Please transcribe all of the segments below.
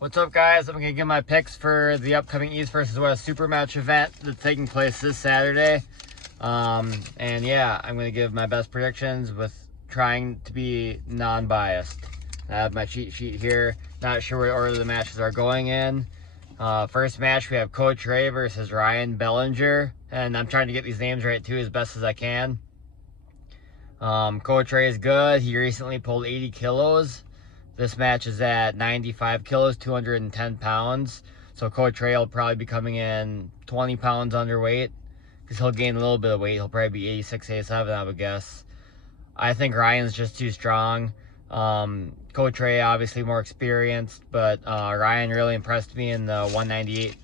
What's up, guys? I'm gonna give my picks for the upcoming East versus West Super Match event that's taking place this Saturday. And yeah, I'm gonna give my best predictions with trying to be non-biased. I have my cheat sheet here. Not sure what order the matches are going in. First match, we have Coach Ray versus Ryan Bellinger, and I'm trying to get these names right too as best as I can. Coach Ray is good. He recently pulled 80 kilos. This match is at 95 kilos, 210 pounds. So Coach Ray will probably be coming in 20 pounds underweight because he'll gain a little bit of weight. He'll probably be 86, 87, I would guess. I think Ryan's just too strong. Coach Ray, obviously more experienced, but Ryan really impressed me in the 198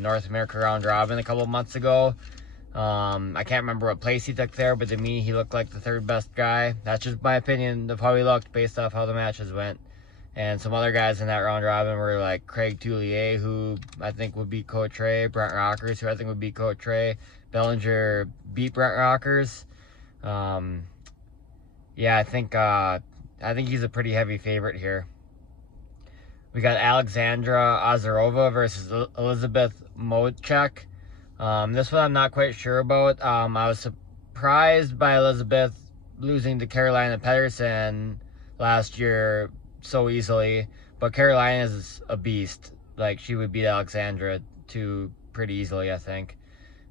North America round robin a couple of months ago. I can't remember what place he took there, but to me, he looked like the third best guy. That's just my opinion of how he looked based off how the matches went. And some other guys in that round robin were like Craig Tullier, who I think would beat Coach Ray, Brent Rockers, who I think would beat Coach Ray. Bellinger beat Brent Rockers. Yeah, I think he's a pretty heavy favorite here. We got Alexandra Ozerova versus Elizabeth Mochek. This one I'm not quite sure about. I was surprised by Elizabeth losing to Carolina Pedersen last year so easily, but Carolina is a beast. Like, she would beat Alexandra pretty easily, I think.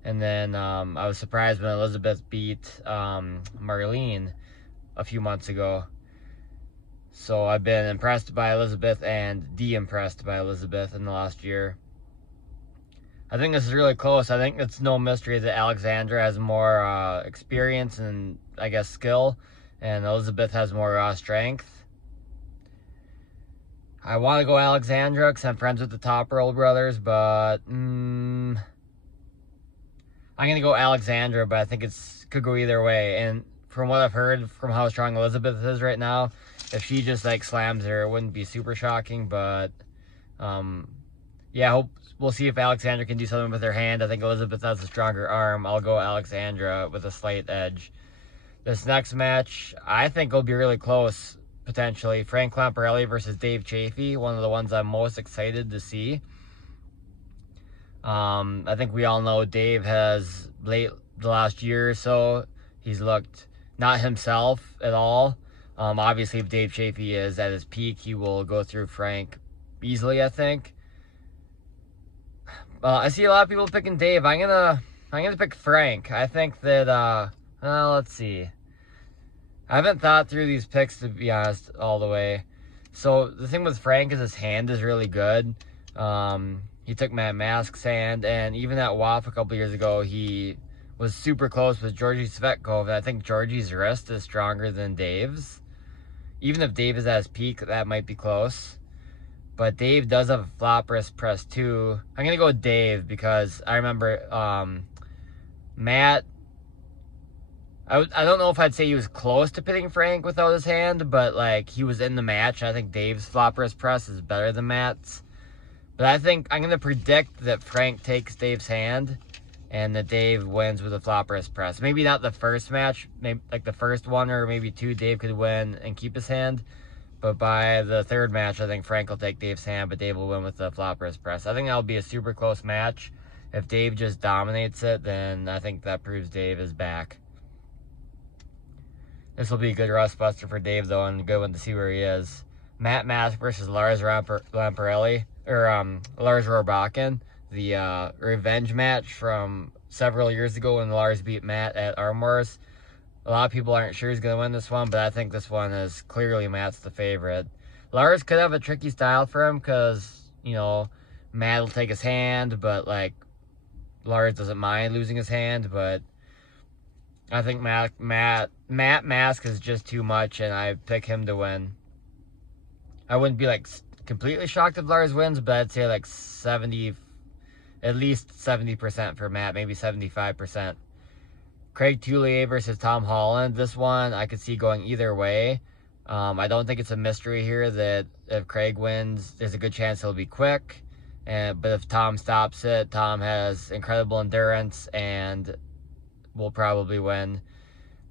And then I was surprised when Elizabeth beat Marlene a few months ago. So I've been impressed by Elizabeth and de-impressed by Elizabeth in the last year. I think this is really close. I think it's no mystery that Alexandra has more experience and, I guess, skill, and Elizabeth has more strength. I want to go Alexandra because I'm friends with the Topperl brothers, but I'm going to go Alexandra, but I think it could go either way. And from what I've heard from how strong Elizabeth is right now, if she just like slams her, it wouldn't be super shocking, but yeah, we'll see if Alexandra can do something with her hand. I think Elizabeth has a stronger arm. I'll go Alexandra with a slight edge. This next match, I think will be really close, potentially. Frank Lamparelli versus Dave Chafee, one of the ones I'm most excited to see. I think we all know Dave has, the last year or so, he's looked not himself at all. Obviously, if Dave Chafee is at his peak, he will go through Frank easily, I think. I see a lot of people picking Dave. I'm gonna pick Frank. I think that let's see. I haven't thought through these picks, to be honest, all the way. So the thing with Frank is his hand is really good. He took Matt Mask's hand, and even at WAF a couple years ago, he was super close with Georgi Svetkov, and I think Georgi's wrist is stronger than Dave's. Even if Dave is at his peak, that might be close. But Dave does have a flop wrist press too. I'm going to go with Dave because I remember Matt, I don't know if I'd say he was close to pitting Frank without his hand, but like he was in the match. I think Dave's flop wrist press is better than Matt's. But I think I'm going to predict that Frank takes Dave's hand and that Dave wins with a flop wrist press. Maybe not the first match, maybe like the first one or maybe two, Dave could win and keep his hand. But by the third match, I think Frank will take Dave's hand, but Dave will win with the flop wrist press. I think that'll be a super close match. If Dave just dominates it, then I think that proves Dave is back. This will be a good rust buster for Dave, though, and a good one to see where he is. Matt Mask versus Lars Lamparelli, or Lars Rohrbachen. The revenge match from several years ago when Lars beat Matt at Armours. A lot of people aren't sure he's going to win this one, but I think this one is clearly Matt's the favorite. Lars could have a tricky style for him because, you know, Matt will take his hand, but, like, Lars doesn't mind losing his hand, but I think Matt Mask is just too much, and I pick him to win. I wouldn't be, like, completely shocked if Lars wins, but I'd say, like, at least 70% for Matt, maybe 75%. Craig Tullier versus Tom Holland. This one I could see going either way. I don't think it's a mystery here that if Craig wins, there's a good chance he'll be quick. But if Tom stops it, Tom has incredible endurance and will probably win.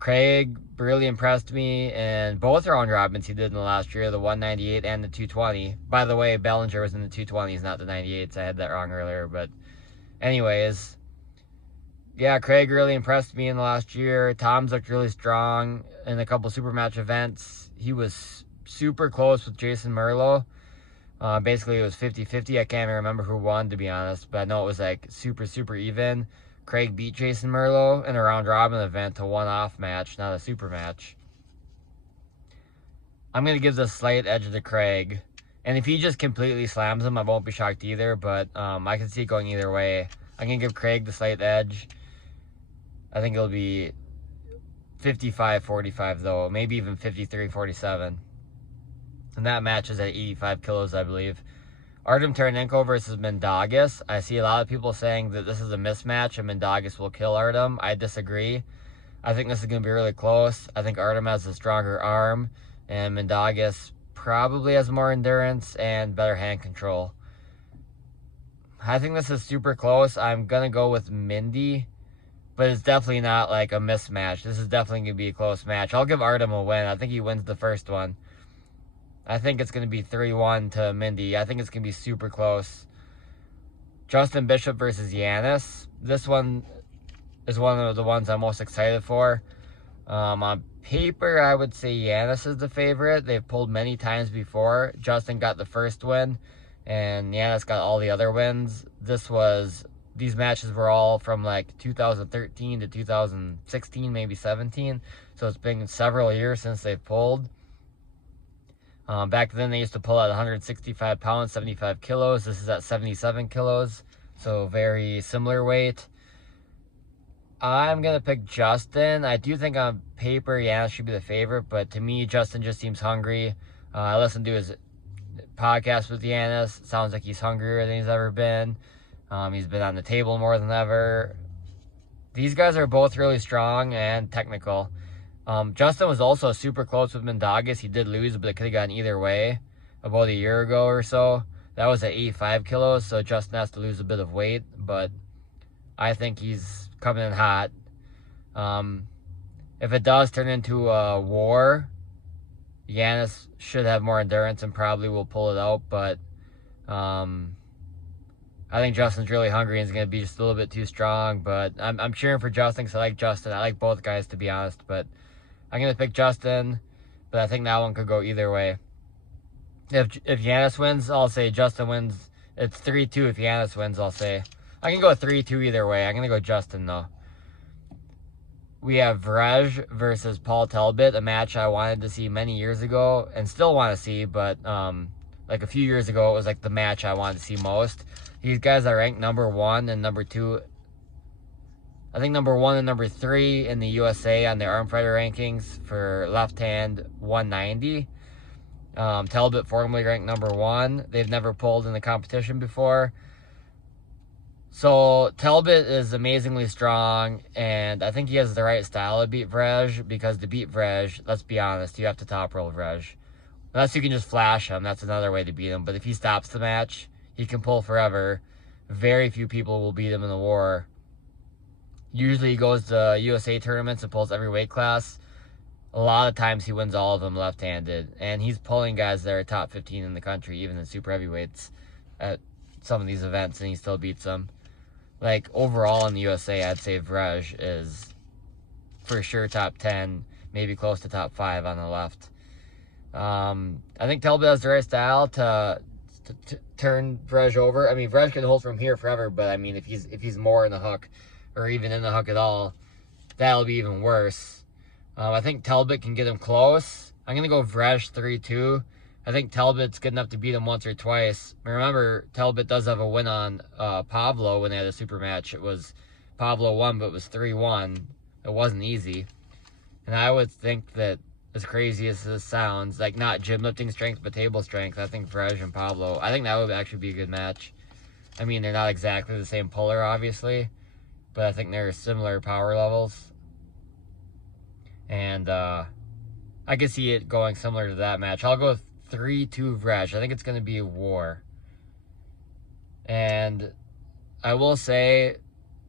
Craig really impressed me in both round robins he did in the last year, the 198 and the 220. By the way, Bellinger was in the 220s, not the 98s. I had that wrong earlier, but anyways, yeah, Craig really impressed me in the last year. Tom's looked really strong in a couple super match events. He was super close with Jason Merlo. Basically, it was 50-50. I can't even remember who won, to be honest, but I know it was like super even. Craig beat Jason Merlo in a round robin event, a one-off match, not a super match. I'm going to give the slight edge to Craig. And if he just completely slams him, I won't be shocked either, but I can see it going either way. I'm going to give Craig the slight edge. I think it'll be 55-45 though, maybe even 53-47. And that match is at 85 kilos, I believe. Artem Taranenko versus Mindaugas. I see a lot of people saying that this is a mismatch and Mindaugas will kill Artem. I disagree. I think this is going to be really close. I think Artem has a stronger arm, and Mindaugas probably has more endurance and better hand control. I think this is super close. I'm going to go with Mindy, but it's definitely not like a mismatch. This is definitely going to be a close match. I'll give Artem a win. I think he wins the first one. I think it's going to be 3-1 to Mindy. I think it's going to be super close. Justin Bishop versus Yanis. This one is one of the ones I'm most excited for. On paper, I would say Yanis is the favorite. They've pulled many times before. Justin got the first win, and Yanis got all the other wins. These matches were all from like 2013 to 2016, maybe 17. So it's been several years since they've pulled. Back then, they used to pull at 165 pounds, 75 kilos. This is at 77 kilos, so very similar weight. I'm going to pick Justin. I do think on paper, Yanis should be the favorite, but to me, Justin just seems hungry. I listened to his podcast with Yanis. Sounds like he's hungrier than he's ever been. He's been on the table more than ever. These guys are both really strong and technical. Justin was also super close with Mindaugas. He did lose, but it could have gone either way about a year ago or so. That was at 85 kilos, so Justin has to lose a bit of weight, but I think he's coming in hot. If it does turn into a war, Yanis should have more endurance and probably will pull it out, but I think Justin's really hungry and is going to be just a little bit too strong, but I'm cheering for Justin because I like Justin. I like both guys, to be honest, but I'm going to pick Justin, but I think that one could go either way. If Yanis wins, I'll say Justin wins. It's 3-2 if Yanis wins, I'll say. I can go 3-2 either way. I'm going to go Justin, though. We have Vrej versus Paul Talbot, a match I wanted to see many years ago and still want to see, but like a few years ago, it was like the match I wanted to see most. These guys are ranked number 1 and number 2. I think number 1 and number 3 in the USA on the arm fighter rankings for left hand 190. Talbot formerly ranked number 1. They've never pulled in the competition before. So Talbot is amazingly strong, and I think he has the right style to beat Vrej, because to beat Vrej, let's be honest, you have to top roll Vrej. Unless you can just flash him, that's another way to beat him. But if he stops the match, he can pull forever. Very few people will beat him in the war. Usually he goes to USA tournaments and pulls every weight class. A lot of times he wins all of them left-handed. And he's pulling guys that are top 15 in the country, even in super heavyweights, at some of these events, and he still beats them. Like, overall in the USA, I'd say Vrej is for sure top 10, maybe close to top 5 on the left. I think Talbot has the right style to turn Vrej over. I mean, Vrej can hold from here forever, but I mean, if he's more in the hook, or even in the hook at all, that'll be even worse. I think Talbot can get him close. I'm going to go Vrej 3-2. I think Talbot's good enough to beat him once or twice. Remember, Talbot does have a win on Pavlo when they had a super match. It was Pavlo won, but it was 3-1. It wasn't easy. And I would think that, as crazy as this sounds, like not gym lifting strength, but table strength, I think Vrej and Pavlo, I think that would actually be a good match. I mean, they're not exactly the same puller, obviously, but I think they're similar power levels. And I can see it going similar to that match. I'll go 3-2 Vrej. I think it's going to be a war. And I will say,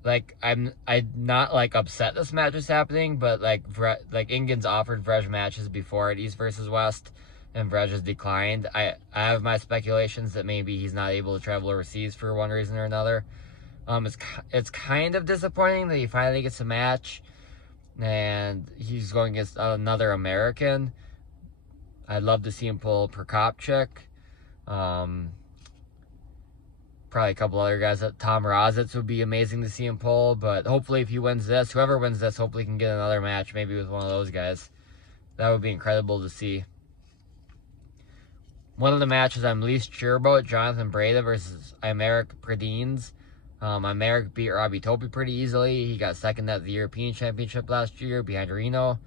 like I'm not like upset this match is happening, but like Ingens offered Vrej matches before at East versus West, and Vrej has declined. I have my speculations that maybe he's not able to travel overseas for one reason or another. It's kind of disappointing that he finally gets a match, and he's going against another American. I'd love to see him pull Prokopchuk. Probably a couple other guys. Tom Razitz would be amazing to see him pull, but hopefully if he wins this, whoever wins this, hopefully can get another match, maybe with one of those guys. That would be incredible to see. One of the matches I'm least sure about, Jonathan Breda versus Aymeric Pradines. Aymeric beat Robbie Topi pretty easily. He got second at the European Championship last year behind Reno.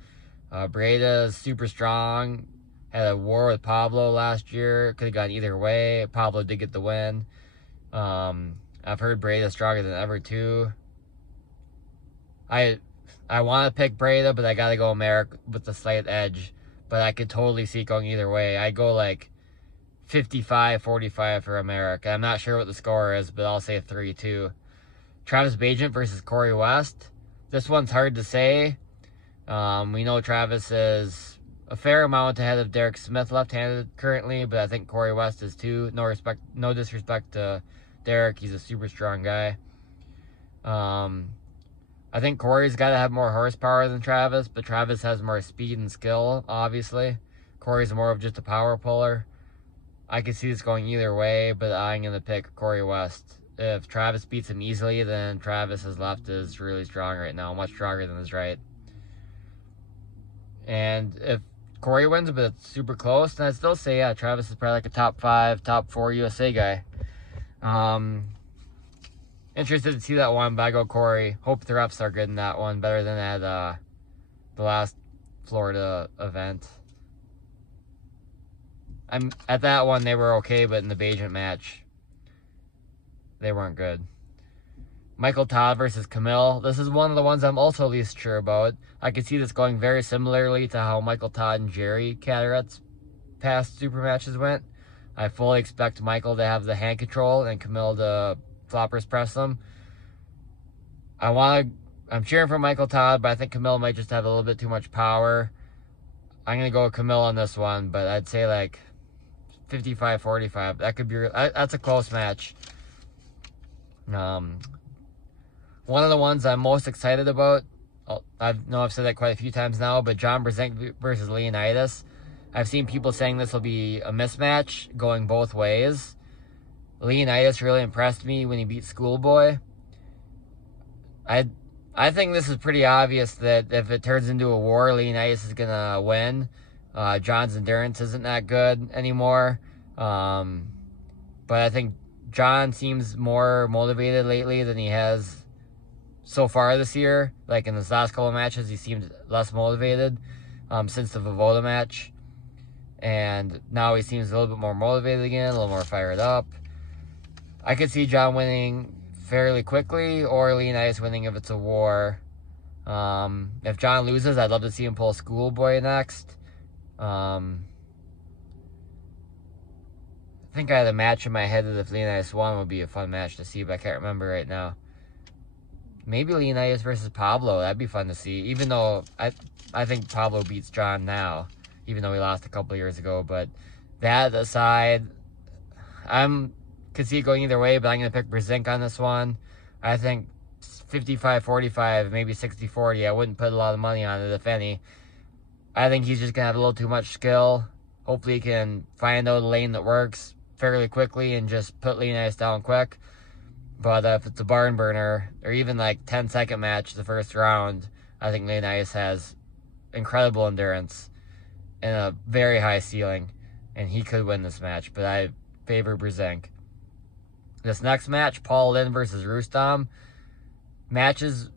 Breda is super strong. Had a war with Pablo last year. Could have gone either way. Pablo did get the win. I've heard Breda stronger than ever too. I want to pick Breda, but I gotta go Aymeric with the slight edge. But I could totally see it going either way. I go like 55-45 for Aymeric. I'm not sure what the score is, but I'll say 3-2. Travis Bagent versus Corey West. This one's hard to say. We know Travis is a fair amount ahead of Derek Smith left-handed currently, but I think Corey West is too. No disrespect to Derek. He's a super strong guy. I think Corey's got to have more horsepower than Travis, but Travis has more speed and skill, obviously. Corey's more of just a power puller. I could see this going either way, but I'm going to pick Corey West. If Travis beats him easily, then Travis's left is really strong right now, much stronger than his right. And if Corey wins, but it's super close, then I'd still say, yeah, Travis is probably like a top 5, top 4 USA guy. Interested to see that one, but I go Corey. Hope the refs are good in that one, better than at the last Florida event. At that one, they were okay, but in the Bagent match, they weren't good. Michael Todd versus Camille. This is one of the ones I'm also least sure about. I could see this going very similarly to how Michael Todd and Jerry Cadret's past super matches went. I fully expect Michael to have the hand control and Camille to floppers press them. I'm cheering for Michael Todd, but I think Camille might just have a little bit too much power. I'm going to go with Camille on this one, but I'd say like 55-45. That could be, that's a close match. One of the ones I'm most excited about, I've said that quite a few times now, but John Brzenk versus Leonidas. I've seen people saying this will be a mismatch going both ways. Leonidas really impressed me when he beat Schoolboy. I think this is pretty obvious that if it turns into a war, Leonidas is going to win. John's endurance isn't that good anymore. But I think John seems more motivated lately than he has so far this year. Like in his last couple of matches, he seemed less motivated since the Voivoda match. And now he seems a little bit more motivated again, a little more fired up. I could see John winning fairly quickly, or Leonidas winning if it's a war. If John loses, I'd love to see him pull Schoolboy next. I think I had a match in my head that if Leonidas won would be a fun match to see, but I can't remember right now. Maybe Leonidas versus Pablo. That'd be fun to see, even though I think Pablo beats John now, even though he lost a couple years ago. But that aside, could see it going either way, but I'm going to pick Brzenk on this one. I think 55-45, maybe 60-40. I wouldn't put a lot of money on it, if any. I think he's just going to have a little too much skill. Hopefully he can find out a lane that works fairly quickly and just put Leonidas down quick. But if it's a barn burner, or even like 10-second match the first round, I think Leonidas has incredible endurance and a very high ceiling, and he could win this match, but I favor Brzenk. This next match, Paul Lynn versus Rustam. Matches,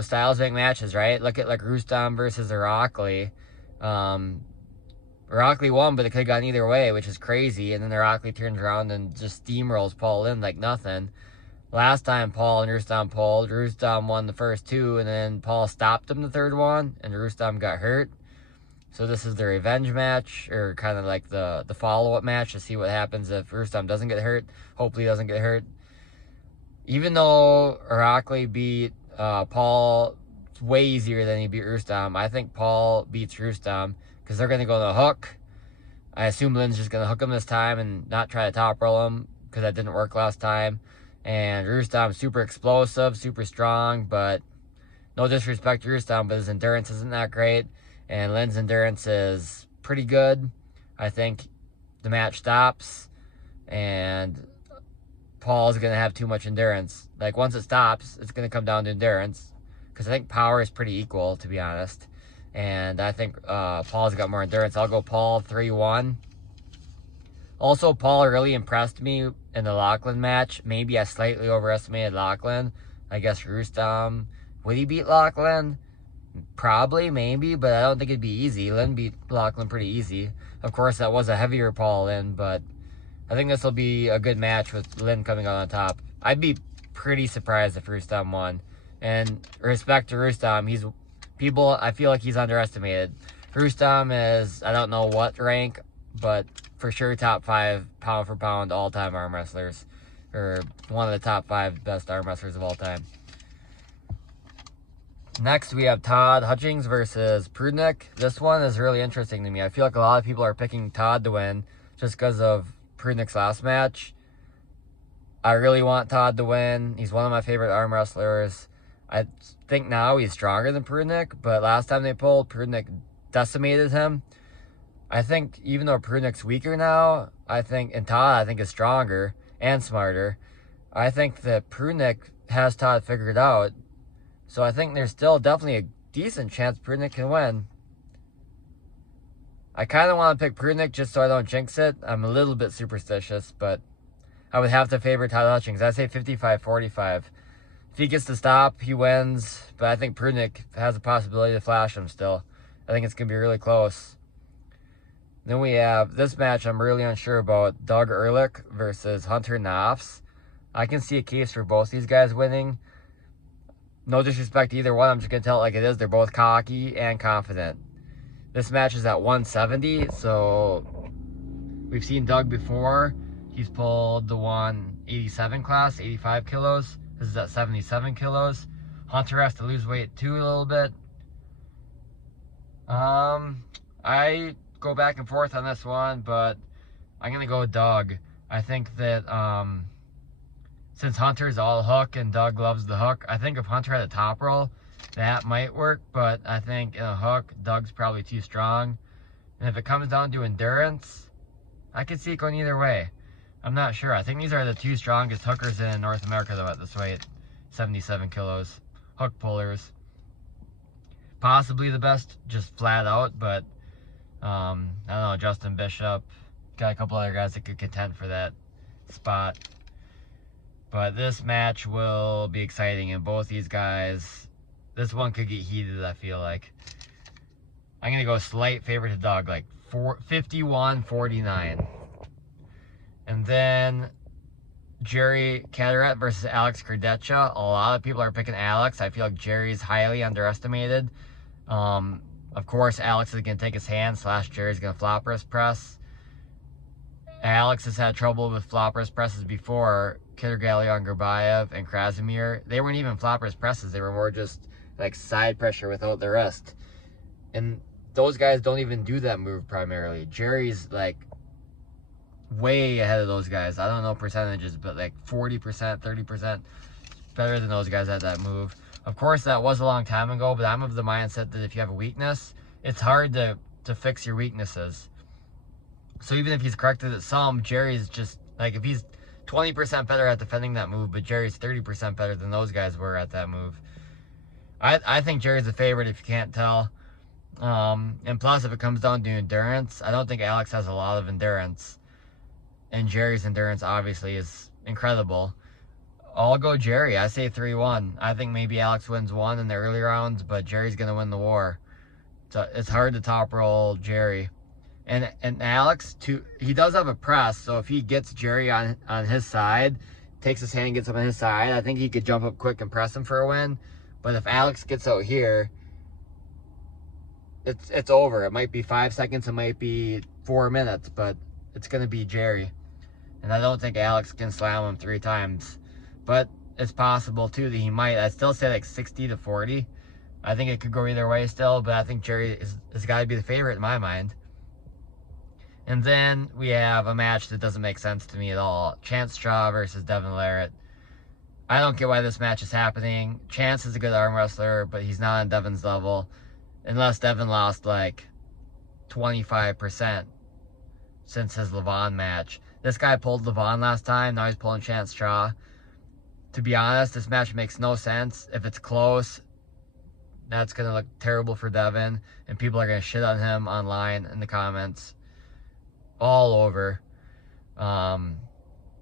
styles make matches, right? Look at like Rustam versus Irakli. Irakli won, but it could have gone either way, which is crazy. And then Irakli turns around and just steamrolls Paul Lynn like nothing. Last time Paul and Rustam pulled, Rustam won the first two, and then Paul stopped him the third one, and Rustam got hurt. So this is the revenge match, or kind of like the follow-up match to see what happens if Rustam doesn't get hurt. Hopefully he doesn't get hurt. even though Irakli beat Paul way easier than he beat Rustam, I think Paul beats Rustam because they're going to go to the hook. I assume Lynn's just going to hook him this time and not try to top roll him because that didn't work last time. And Rustam's super explosive, super strong, but no disrespect to Rustam, but his endurance isn't that great. And Lynn's endurance is pretty good. I think the match stops and Paul's going to have too much endurance. Like, once it stops, it's going to come down to endurance because I think power is pretty equal, to be honest. And I think Paul's got more endurance. I'll go Paul 3-1. Also, Paul really impressed me in the Lachlan match. Maybe I slightly overestimated Lachlan. I guess Rustam. Would he beat Lachlan? Probably, maybe, but I don't think it'd be easy. Lynn beat Lachlan pretty easy. Of course, that was a heavier Paul Lynn, but I think this will be a good match with Lynn coming out on top. I'd be pretty surprised if Rustam won. And respect to Rustam, I feel like he's underestimated. Rustam is, I don't know what rank, but for sure top 5 pound for pound all-time arm wrestlers. Or one of the top 5 best arm wrestlers of all time. Next, we have Todd Hutchings versus Prudnik. This one is really interesting to me. I feel like a lot of people are picking Todd to win just because of Prudnik's last match. I really want Todd to win. He's one of my favorite arm wrestlers. I think now he's stronger than Prudnik, but last time they pulled, Prudnik decimated him. I think even though Prudnik's weaker now, and Todd I think is stronger and smarter. I think that Prudnik has Todd figured out. So I think there's still definitely a decent chance Prudnik can win. I kind of want to pick Prudnik just so I don't jinx it. I'm a little bit superstitious, but I would have to favor Todd Hutchings. I say 55-45. If he gets to stop, he wins. But I think Prudnik has a possibility to flash him still. I think it's going to be really close. Then we have this match I'm really unsure about. Doug Ehrlich versus Hunter Knopfs. I can see a case for both these guys winning. No disrespect to either one. I'm just going to tell it like it is. They're both cocky and confident. This match is at 170, so we've seen Doug before. He's pulled the 187 class, 85 kilos. This is at 77 kilos. Hunter has to lose weight too a little bit. I go back and forth on this one, but I'm going to go with Doug. I think that since Hunter's all hook and Doug loves the hook, I think if Hunter had a top roll, that might work, but I think in a hook, Doug's probably too strong. And if it comes down to endurance, I could see it going either way. I'm not sure. I think these are the 2 strongest hookers in North America, though, at this weight. 77 kilos. Hook pullers. Possibly the best, just flat out, but I don't know, Justin Bishop. Got a couple other guys that could contend for that spot. But this match will be exciting, and both these guys, this one could get heated, I feel like. I'm going to go slight favorite to Doug, like 51-49. And then Jerry Caderet versus Alex Kardeccia. A lot of people are picking Alex. I feel like Jerry's highly underestimated. Of course, Alex is going to take his hand, / Jerry's going to flop wrist press. Alex has had trouble with flop wrist presses before. Kidder Galion, Gurbayev, and Krasimir. They weren't even flop wrist presses. They were more just like side pressure without the wrist. And those guys don't even do that move primarily. Jerry's like way ahead of those guys. I don't know percentages, but like 40%, 30% better than those guys at that move. Of course, that was a long time ago, but I'm of the mindset that if you have a weakness, it's hard to fix your weaknesses. So even if he's corrected at some, Jerry's just, like, if he's 20% better at defending that move, but Jerry's 30% better than those guys were at that move. I think Jerry's a favorite if you can't tell. And plus, if it comes down to endurance, I don't think Alex has a lot of endurance. And Jerry's endurance, obviously, is incredible. I'll go Jerry. I say 3-1. I think maybe Alex wins one in the early rounds, but Jerry's going to win the war. So it's hard to top roll Jerry. And Alex, too, he does have a press, so if he gets Jerry on his side, takes his hand and gets him on his side, I think he could jump up quick and press him for a win. But if Alex gets out here, it's over. It might be 5 seconds, it might be 4 minutes, but it's going to be Jerry. And I don't think Alex can slam him 3 times. But it's possible too that he might. I'd still say like 60-40. I think it could go either way still, but I think Jerry has got to be the favorite in my mind. And then we have a match that doesn't make sense to me at all. Chance Straw versus Devin Larratt. I don't get why this match is happening. Chance is a good arm wrestler, but he's not on Devin's level. Unless Devin lost like 25% since his Levon match. This guy pulled Levon last time. Now he's pulling Chance Straw. To be honest, this match makes no sense. If it's close, that's going to look terrible for Devin. And people are going to shit on him online in the comments. All over.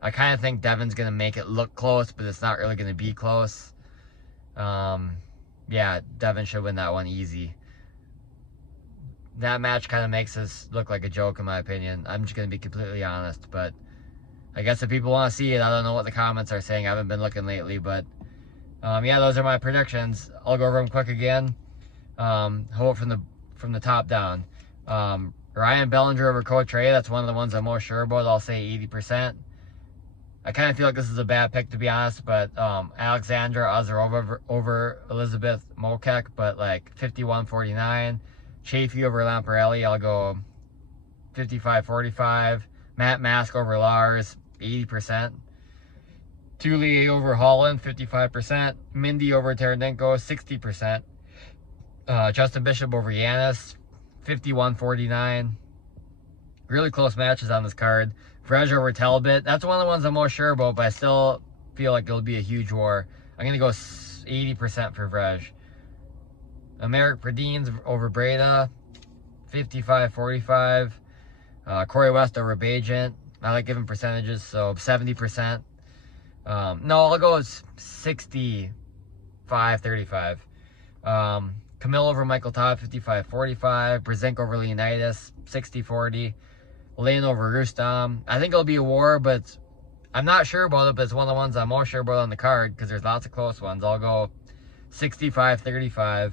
I kind of think Devin's going to make it look close, but it's not really going to be close. Yeah, Devin should win that one easy. That match kind of makes this look like a joke, in my opinion. I'm just going to be completely honest, but I guess if people want to see it, I don't know what the comments are saying. I haven't been looking lately, but yeah, those are my predictions. I'll go over them quick again. Hold from the top down. Ryan Bellinger over Coach Ray, that's one of the ones I'm most sure about. I'll say 80%. I kind of feel like this is a bad pick, to be honest, but Alexandra Ozarova over Elizabeth Mokek, but like 51-49. Chafee over Lamparelli, I'll go 55-45. Matt Mask over Lars, 80%. Tullier over Holland, 55%. Mindy over Taradenko, 60%. Justin Bishop over Yanis, 51-49. Really close matches on this card. Vrej over Talbot. That's one of the ones I'm most sure about, but I still feel like it'll be a huge war. I'm going to go 80% for Vrej. Merrick Pradines over Breda, 55-45. Corey West over Bajent. I like giving percentages, so 70%. No, I'll go 65-35. Camille over Michael Todd, 55-45. Brzezinski over Leonidas, 60-40. Lane over Rustam. I think it'll be a war, but I'm not sure about it, but it's one of the ones I'm most sure about on the card because there's lots of close ones. I'll go 65-35.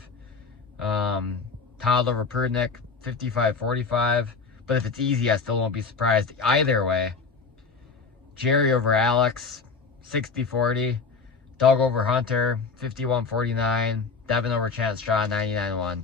Todd over Prudnik, 55-45. But if it's easy, I still won't be surprised either way. Jerry over Alex, 60-40. Doug over Hunter, 51-49. Devin over Chance Straw, 99-1.